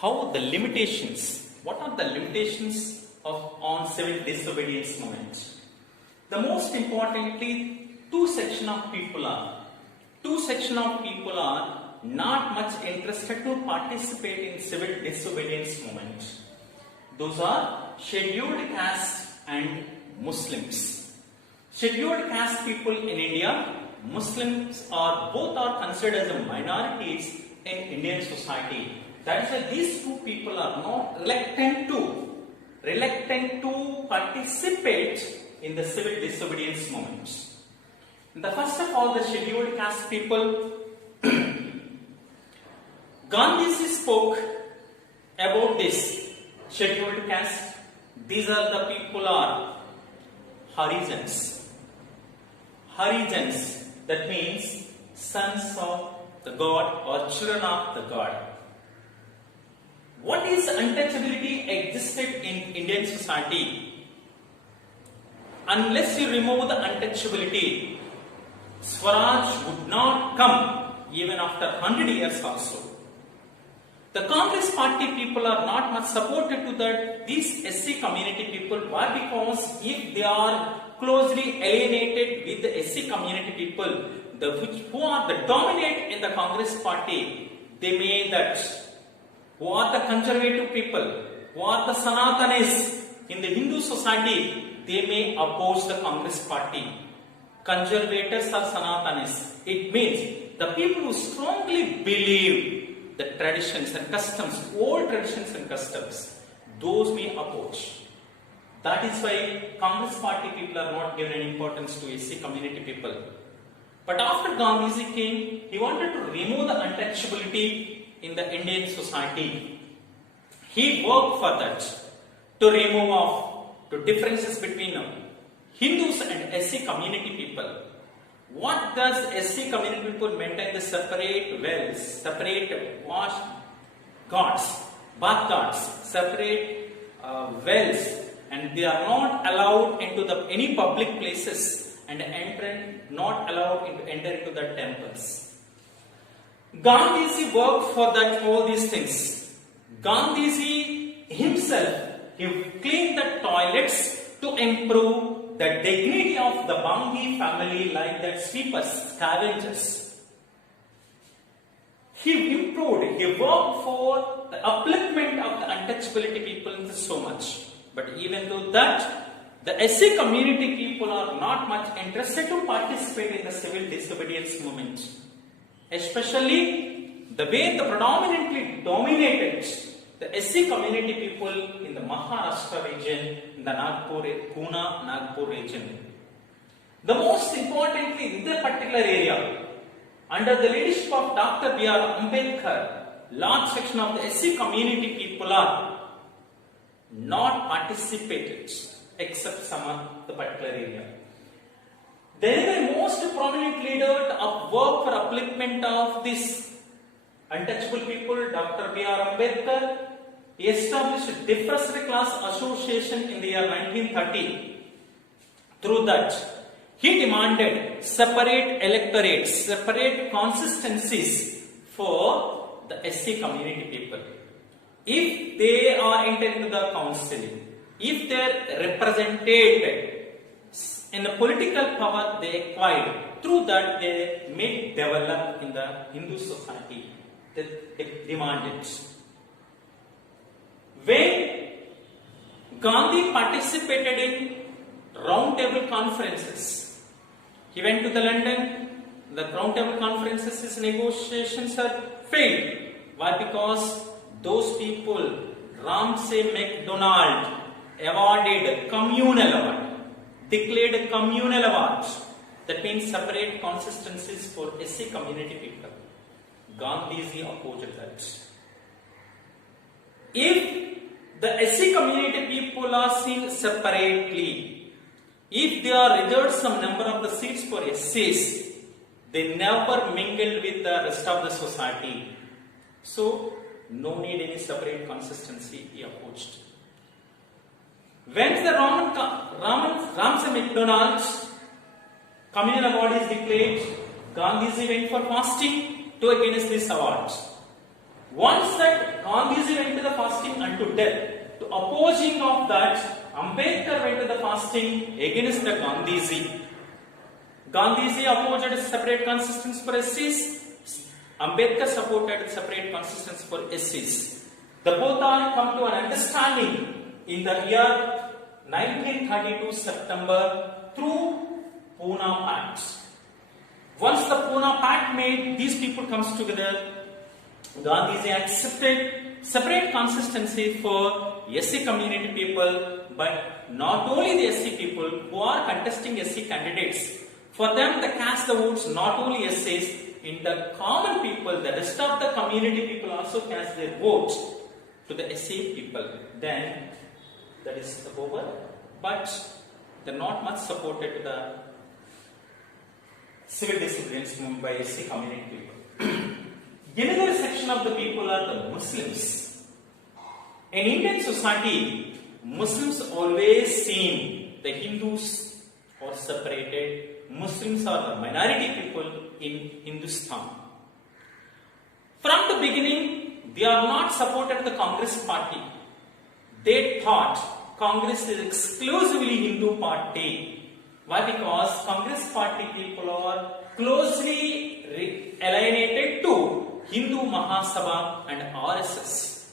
how the limitations, what are the limitations on civil disobedience movement? The most importantly, two sections of people are not much interested to participate in civil disobedience movement. Those are scheduled caste and Muslims. Scheduled caste people in India, Muslims both are considered as minorities in Indian society. That is why these two people are not reluctant to participate in the civil disobedience movement. The first of all, the scheduled caste people. Gandhiji spoke about this scheduled caste. These are the people are Harijans. Harijans, that means sons of the God or children of the God. What is untouchability existed in Indian society? Unless you remove the untouchability, Swaraj would not come even after 100 years also. The Congress party people are not much supported to that. These SC community people, why? Because if they are closely alienated with the SC community people, who are the dominant in the Congress party, they may that who are the conservative people, who are the Sanatanis in the Hindu society, they may oppose the Congress party. Conservators are Sanatanis. It means the people who strongly believe the traditions and customs, old traditions and customs, those may oppose. That is why Congress party people are not given any importance to SC community people. But after Gandhiji came, he wanted to remove the untouchability in the Indian society. He worked for that, to remove the differences between Hindus and SC community people. What does SC community people maintain? The separate wells, separate wash gods, bath gods, separate wells, and they are not allowed into any public places and not allowed to enter into the temples. Gandhiji worked for that, all these things. Gandhiji himself, he cleaned the toilets to improve the dignity of the Bangi family, like that sweepers, scavengers. He improved, he worked for the upliftment of the untouchability people so much. But even though that, the SC community people are not much interested to participate in the civil disobedience movement. Especially the way the predominantly dominated the SC community people in the Maharashtra region, in the Pune-Nagpur region. The most importantly in this particular area, under the leadership of Dr. B.R. Ambedkar, large section of the SC community people are not participated except some of the particular area. Then the most prominent leader of work for upliftment of this untouchable people, Dr. B.R. Ambedkar, he established Different Class Association in the year 1930. Through that, he demanded separate electorates, separate consistencies for the SC community people. If they are entered into the council, if they are represented in the political power they acquired, through that they may develop in the Hindu society. They demanded. When Gandhi participated in round table conferences, he went to the London, the round table conferences, his negotiations are failed. Why? Because those people, Ramsay MacDonald awarded communal award, declared a communal award. That means separate consistencies for SC community people. Gandhiji opposed that. If the SC community people are seen separately, if they are reserved some number of the seats for SCs, they never mingle with the rest of the society. So, no need any separate consistency, he opposed. When the Ramsay MacDonald's communal award is declared, Gandhiji went for fasting to against this award. Once that Gandhiji went to the fasting unto death, to opposing of that, Ambedkar went to the fasting against the Gandhiji. Gandhiji opposed separate consistence for SCs. Ambedkar supported separate consistence for SCs. The both are come to an understanding in the year 1932 September through Pune Pact. Once the Pune Pact made, these people comes together. Gandhiji accepted separate consistency for SC community people, but not only the SC people who are contesting SC candidates. For them, they cast the votes not only SCs, in the common people, the rest of the community people also cast their votes to the SC people. Then that is over, but they're not much supported to the civil disobedience movement by SC community people. Another section of the people are the Muslims. In Indian society, Muslims always seem the Hindus are separated. Muslims are the minority people in Hindustan. From the beginning, they are not supported the Congress party. They thought Congress is exclusively Hindu party. Why? Because Congress party people are closely alienated to Hindu Mahasabha and RSS.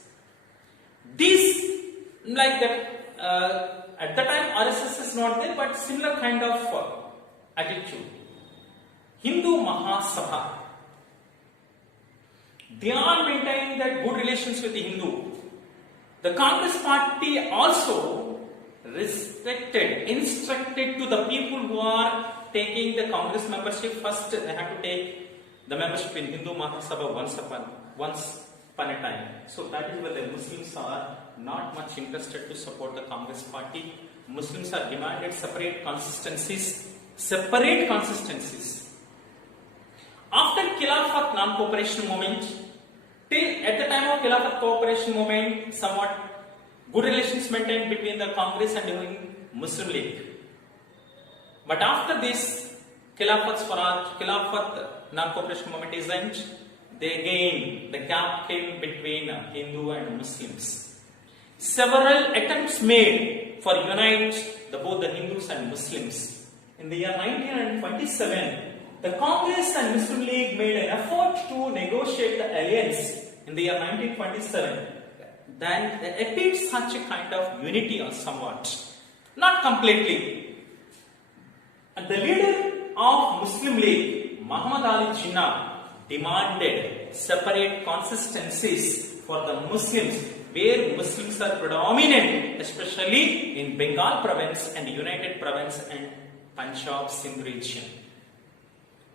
These, like that, at the time RSS is not there, but similar kind of attitude. Hindu Mahasabha. They are maintaining that good relations with the Hindu. The Congress party also instructed to the people who are taking the Congress membership, first they have to take the membership in Hindu Mahasabha once upon a time. So that is why the Muslims are not much interested to support the Congress party. Muslims are demanded separate consistencies. After Khilafat non-cooperation movement, till at the time of Khilafat cooperation movement, somewhat good relations maintained between the Congress and the Muslim League. But after this, Khilafat non-cooperation movement is end. The gap came between Hindu and Muslims. Several attempts made for unite both the Hindus and Muslims. In the year 1927, the Congress and Muslim League made an effort to negotiate the alliance in the year 1927. Then they appeared such a kind of unity or somewhat, not completely. And the leader of Muslim League, Muhammad Ali Jinnah, demanded separate consistencies for the Muslims, where Muslims are predominant, especially in Bengal province and United province and Punjab Sindh region.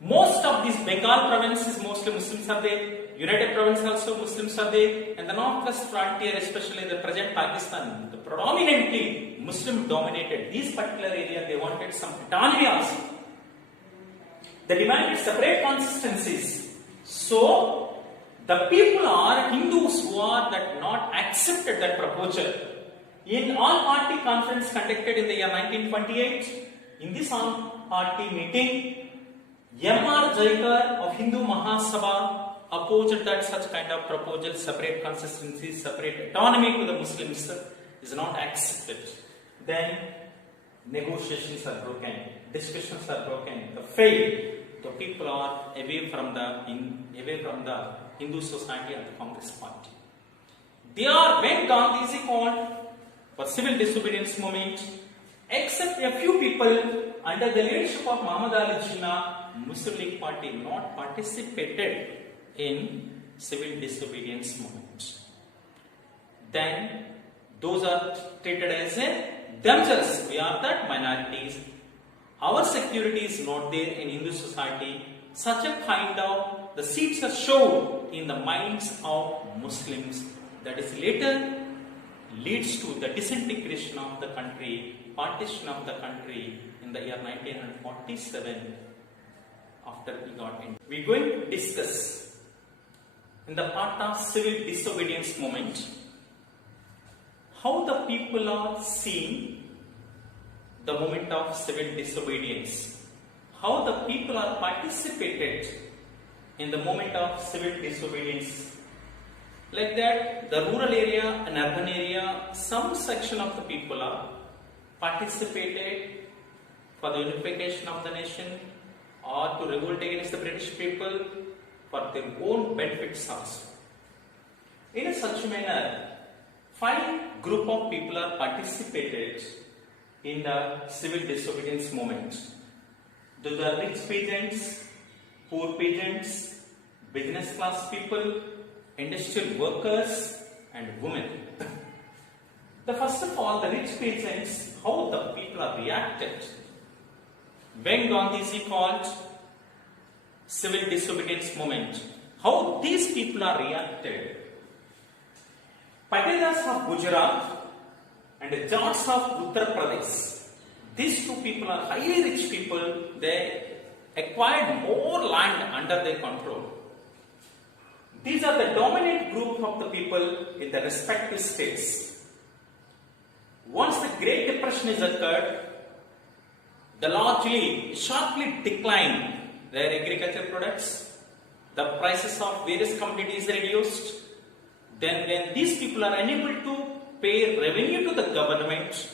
Most of these Bengal provinces, mostly Muslims are there. United province also Muslims are there. And the northwest frontier, especially the present Pakistan, the predominantly Muslim dominated. These particular area, they wanted some autonomy also. They demanded separate consistencies. So, the people are Hindus who are that not accepted that proposal. In all party conference conducted in the year 1928, in this all-party meeting, M.R. Jaikar of Hindu Mahasabha opposed that such kind of proposal, separate consistency, separate autonomy to the Muslims is not accepted. Then negotiations are broken, discussions are broken, the failed. The people are away from the Hindu society and the Congress party. They are when Gandhiji called for civil disobedience movement. Except a few people under the leadership of Muhammad Ali Jinnah, Muslim League party not participated in civil disobedience movement. Then those are treated as themselves. We are that minorities. Our security is not there in Hindu society. Such a kind of the seeds are shown in the minds of Muslims. That is later leads to the disintegration of the country, partition of the country in the year 1947 after we got in. We are going to discuss in the part of civil disobedience movement how the people are seeing the movement of civil disobedience, how the people are participated in the movement of civil disobedience. Like that, the rural area and urban area, some section of the people are participated for the unification of the nation or to revolt against the British people for their own benefits also. In a such manner, 5 group of people are participated in the civil disobedience movement. The rich peasants, poor peasants, business class people, industrial workers and women. The first of all, the rich peasants, how the people are reacted. When Gandhiji called civil disobedience movement, how these people are reacted. Patelas of Gujarat and the Jats of Uttar Pradesh, these 2 people are highly rich people. They acquired more land under their control. These are the dominant group of the people in the respective states. Once the Great Depression is occurred, the sharply declined their agricultural products, the prices of various commodities reduced. Then when these people are unable to pay revenue to the government,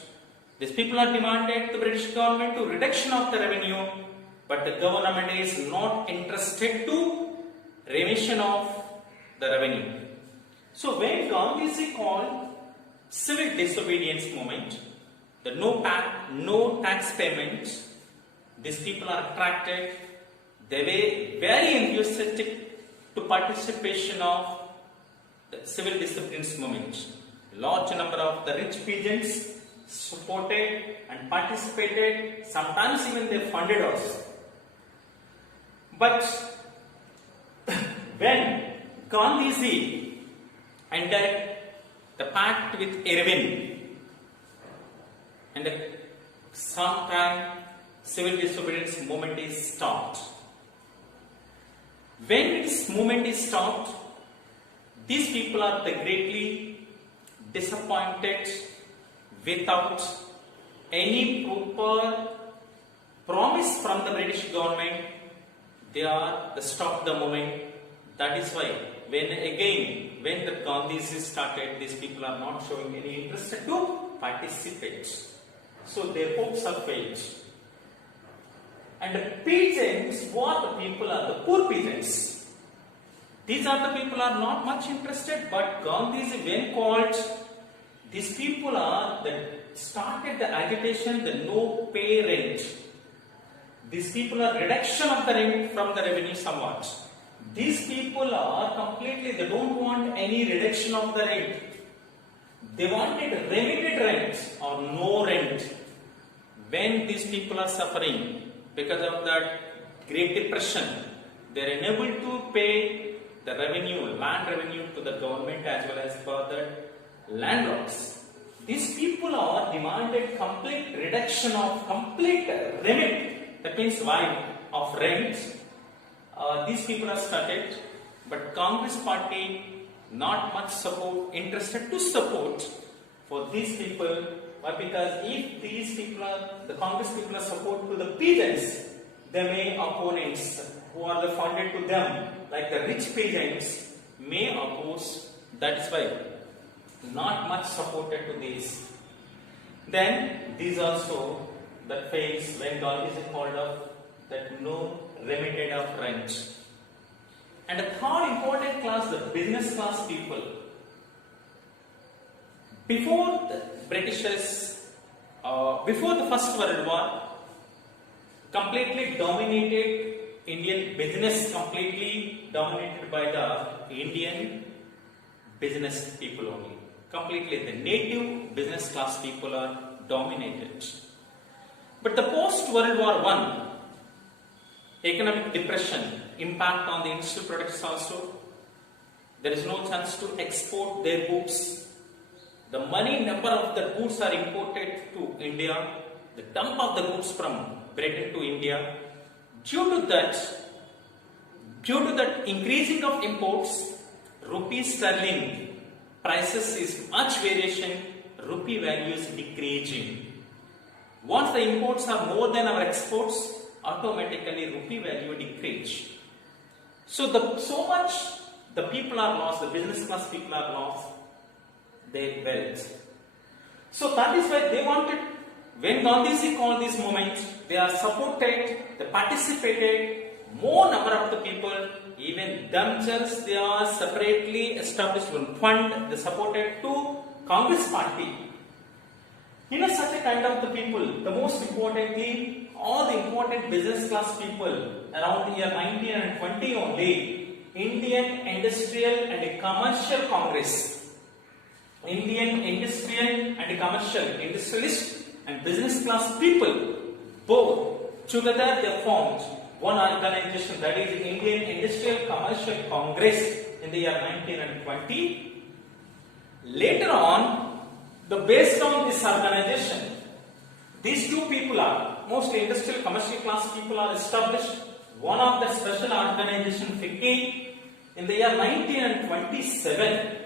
these people are demanded the British government to reduction of the revenue, but the government is not interested to remission of the revenue. So when Gandhiji called civil disobedience movement, the no tax payment, these people are attracted. They were very enthusiastic to participation of the civil disobedience movement. Large number of the rich peasants supported and participated. Sometimes even they funded us. But when Gandhiji entered the pact with Irvin, and sometime civil disobedience movement is stopped. When this movement is stopped, these people are greatly disappointed without any proper promise from the British government. They are stop the movement. That is why when the Gandhiji started, these people are not showing any interest to participate. So their hopes are failed. And the peasants, what the people are, the poor peasants. These are the people are not much interested, but Gandhiji when called, these people are that started the agitation, the no pay rent. These people are reduction of the rent from the revenue somewhat. These people are completely, they don't want any reduction of the rent. They wanted remitted rent or no rent. When these people are suffering because of that Great Depression, they are unable to pay the revenue, land revenue to the government as well as for the landlords. These people are demanded complete reduction of complete remit. That means why of rent. These people are started, but Congress party not much interested to support for these people. Why? Because if these people are, the Congress people are support to the peasants, they may opponents who are the funded to them, like the rich peasants, may oppose. That is why not much supported to these. Then these also that phase when Gandhiji called up that no remitted of rent. And a third important class, the business class people. Before the Britishers, before the First World War, completely dominated Indian business, completely dominated by the Indian business people only. Completely the native business class people are dominated. But the post-World War I, economic depression, impact on the industrial products also. There is no chance to export their goods. The money number of the goods are imported to India. The dump of the goods from Britain to India. Due to that increasing of imports, rupee sterling prices is much variation, rupee value is decreasing. Once the imports are more than our exports, automatically rupee value decrease. So much the people are lost, the business class people are lost their wealth. So that is why they wanted, when Gandhiji called this movement, they are supported, they participated, more number of the people, even themselves, they are separately established one fund, they supported to Congress party. In a such a kind of the people, the most importantly, all the important business class people around the year 19 and 20 only, Indian Industrial and Commercial Congress, Indian Industrial and Commercial, industrialist and business class people, both together they formed one organization, that is Indian Industrial Commercial Congress in the year 19 and 20. Later on, based on this organization, these two people are, mostly industrial commercial class people are established one of the special organization FICCI in the year 1927,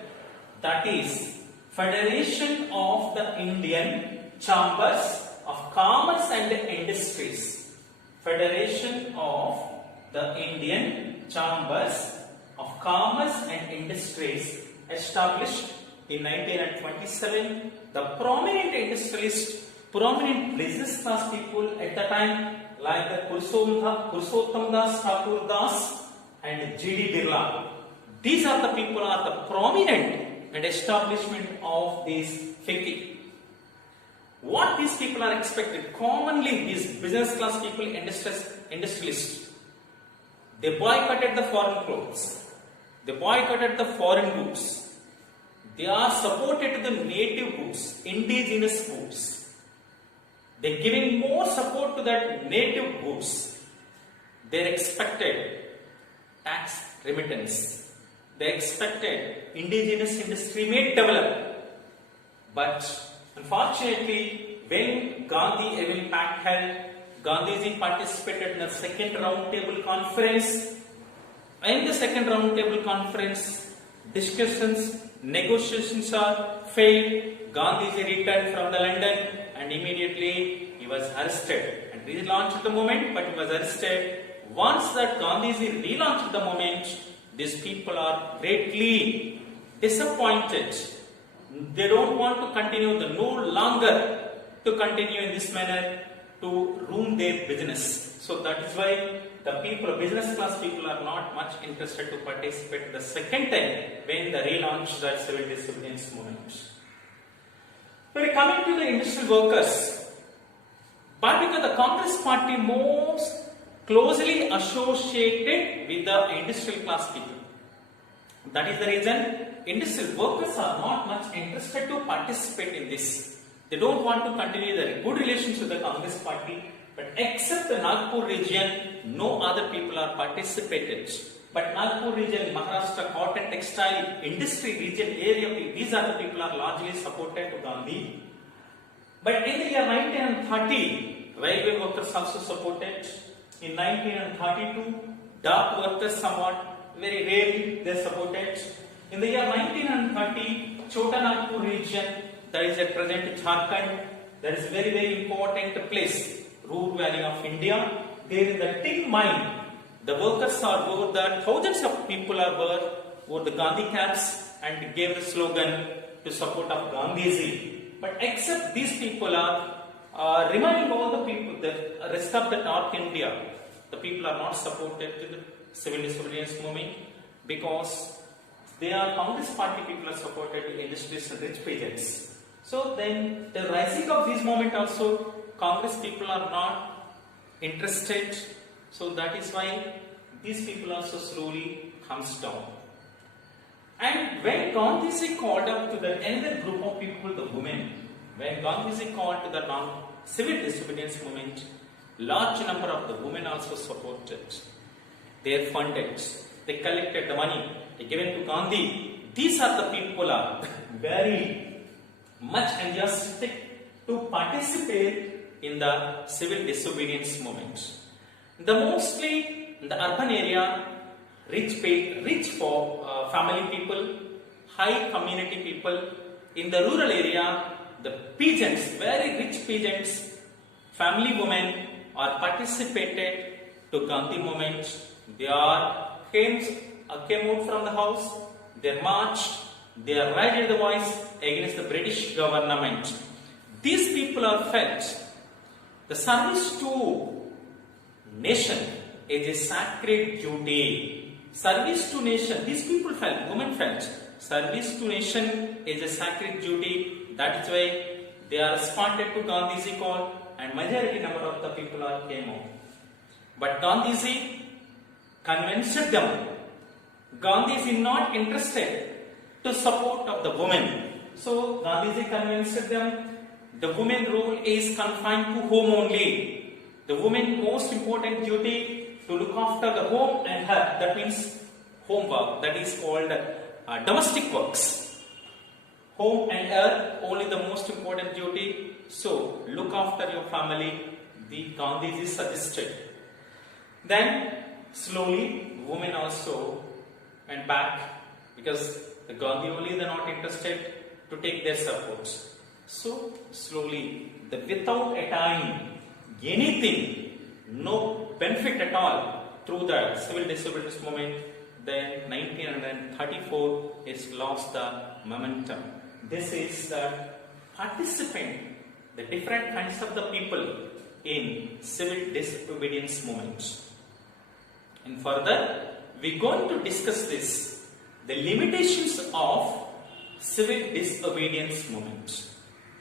that is Federation of the Indian Chambers of Commerce and Industries. Federation of the Indian Chambers of Commerce and Industries, established in 1927. The prominent industrialists, prominent business class people at the time, like the Purushottam Das, Thakur Das and G.D. Birla. These are the people are the prominent and establishment of this FICCI. What these people are expected, commonly these business class people, industrialists, they boycotted the foreign clothes, they boycotted the foreign goods, they are supported to the native goods, indigenous goods, they are giving more support to that native goods, they expected tax remittance, they expected indigenous industry may develop, but unfortunately, when Gandhi Evil Pact held, Gandhiji participated in the second round table conference. In the second round table conference, discussions, negotiations are failed. Gandhiji returned from the London and immediately he was arrested and relaunched the movement, but he was arrested. Once that Gandhiji relaunched the movement, these people are greatly disappointed. They don't want to continue, no longer to continue in this manner to ruin their business. So that is why the people, business class people are not much interested to participate the second time when they relaunched that civil disobedience movement. We are coming to the industrial workers. But because the Congress party most closely associated with the industrial class people. That is the reason industrial workers are not much interested to participate in this. They don't want to continue their good relations with the Congress party, but except the Nagpur region, no other people are participated. But Nagpur region, Maharashtra cotton textile industry region area, these are the people are largely supported to Gandhi. But in the year 1930, railway workers also supported. In 1932, dock workers somewhat, very rarely they supported. In the year 1930, Chota Nagpur region, that is at present Jharkhand, that is very, very important place, Ruhr Valley of India. There in the tin mine, the workers wore the thousands of people wore the Gandhi caps and gave the slogan to support of Gandhiji. But except these people are reminding all the people, the rest of the North India, the people are not supported to the civil disobedience movement because they are Congress party people are supported to industrialists and rich peasants. So then the rising of this movement also, Congress people are not interested. So that is why these people also slowly comes down. And when Gandhiji called up to the another group of people, the women, when Gandhiji called to the civil disobedience movement, large number of the women also supported. They are funded. They collected the money. They given to Gandhi. These are the people are very much enthusiastic to participate in the civil disobedience movement. The mostly in the urban area, rich family people, high community people. In the rural area, the peasants, very rich peasants, family women are participated to Gandhi movement. They are came came out from the house, they marched, they raised the voice against the British government. These people are felt the service to nation is a sacred duty. Service to nation, these people felt, women felt, service to nation is a sacred duty. That is why they are responded to Gandhiji call, and majority number of the people are came out. But Gandhiji convinced them. Gandhiji not interested to support of the women. So Gandhiji convinced them the women role is confined to home only. The woman most important duty to look after the home and her. That means homework. That is called domestic works. Home and earth only the most important duty. So look after your family. The Gandhiji suggested. Then slowly women also went back because the Gandhi only they are not interested to take their supports. So slowly, without attaining anything, no benefit at all through the civil disobedience movement, then 1934 is lost the momentum. This is the participant, the different kinds of the people in civil disobedience movement. And further, we are going to discuss this, the limitations of civil disobedience movement.